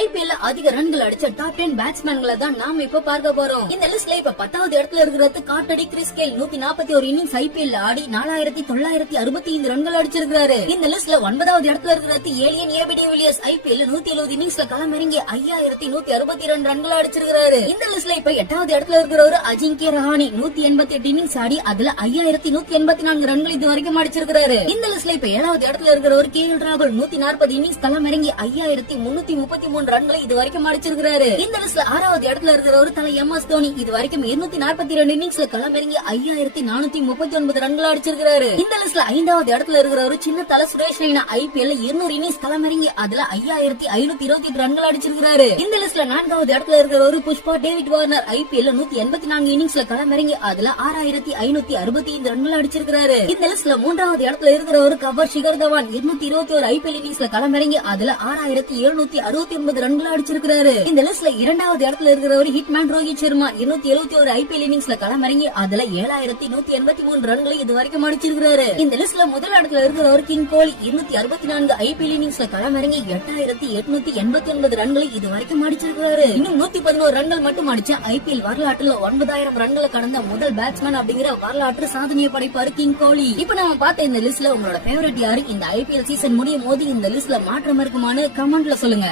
IPL அதிக ரன்கள் அடிச்ச டாப் 10 பேட்ஸ்மேன்களை தான் நாம இப்ப பார்க்க போறோம். இந்த லிஸ்ட்ல இப்ப 10வது இடத்துல இருக்கிறது காட்டடி கிறிஸ் கெயில் 141 இன்னிங்ஸ் ஐபிஎல் ஆடி 4965 ரன்கள் அடிச்சிருக்காரு. இந்த லிஸ்ட்ல 9வது இடத்துல இருக்கிறது ஏலியன் ஏபி டிவிலியர்ஸ் ஐபிஎல் 170 இன்னிங்ஸ்ல களமிறங்கி 5162 ரன்கள் அடிச்சிருக்காரு. இந்த லிஸ்ட்ல இப்ப 8வது இடத்துல இருக்கிறவரு அஜிங்கிய ரஹானே 188 இன்னிங்ஸ் ஆடி அதுல 5184 ரன்கள் இது வரைக்கும் அடிச்சிருக்காரு. இந்த லிஸ்ட்ல இப்ப 7வது இடத்துல இருக்கிறவரு கேஎல் ராகுல் 140 இன்னிங்ஸ் களமிறங்கி 5333 ரன்களை இது வரைக்கும் அடிச்சிருக்காரு. இந்த லிஸ்ட்ல 6வது இடத்துல இருக்கிறவரு தலை எம்எஸ் தோனி இது வரைக்கும் 242 இன்னிங்ஸ்ல களமிறங்கி 5439 ரன்கள் அடிச்சிருக்காரு. இந்த லிஸ்ட்ல 5வது இடத்துல இருக்கிறவரு சின்ன தல சுரேஷ் ரெய்னா ஐபிஎல் 200 இன்னிங்ஸ் களமிறங்கி அதுல 5528 ரன்கள் அடிச்சிருக்காரு. இந்த லிஸ்ட்ல 4வது இடத்துல இருக்கிறவரு புஷ்பா டேவிட் வார்னர் ஐபிஎல் 184 இன்னிங்ஸ்ல களமிறங்கி அதுல 6565 ரன்கள் அடிச்சிருக்காரு. இந்த லிஸ்ட்ல 3வது இடத்துல இருக்கிறவரு கவர் ஷிகர் தவான் 221 ஐபிஎல் இன்னிங்ஸ்ல களமிறங்கி அதுல 6769 ரன்கள் அடிச்சிருக்காரு. இந்த லிஸ்ட்ல 2வது இடத்துல இருக்கிறவர் ஹிட்மேன் ரோஹித் சர்மா 271 ஐபிஎல் இன்னிங்ஸ்ல களமிறங்கி அதுல 7183 ரன்களை இது வரைக்கும் அடிச்சிருக்காரு. இந்த லிஸ்ட்ல முதல் இடத்துல இருக்கிறவர் கிங் கோலி 264 ஐபிஎல் இன்னிங்ஸ்ல களமிறங்கி 8889 ரன்களை இது வரைக்கும் அடிச்சிருக்காரு. இன்னும் 111 ரன்கள் மட்டும் அடிச்ச ஐபிஎல் வரலாற்றுல 9000 ரன்களை கடந்த முதல் பேட்ஸ்மேன் அப்படிங்கிற வரலாற்று சாதனையை படைப்பாரு கிங் கோலி. இப்ப நம்ம பார்த்த இந்த லிஸ்ட்ல உங்களோட ஃபேவரட் யாரு? இந்த ஐபிஎல் சீசன் முடியும் போது இந்த லிஸ்ட்ல மாற்றம் இருக்குமான்னு கமெண்ட்ல சொல்லுங்க.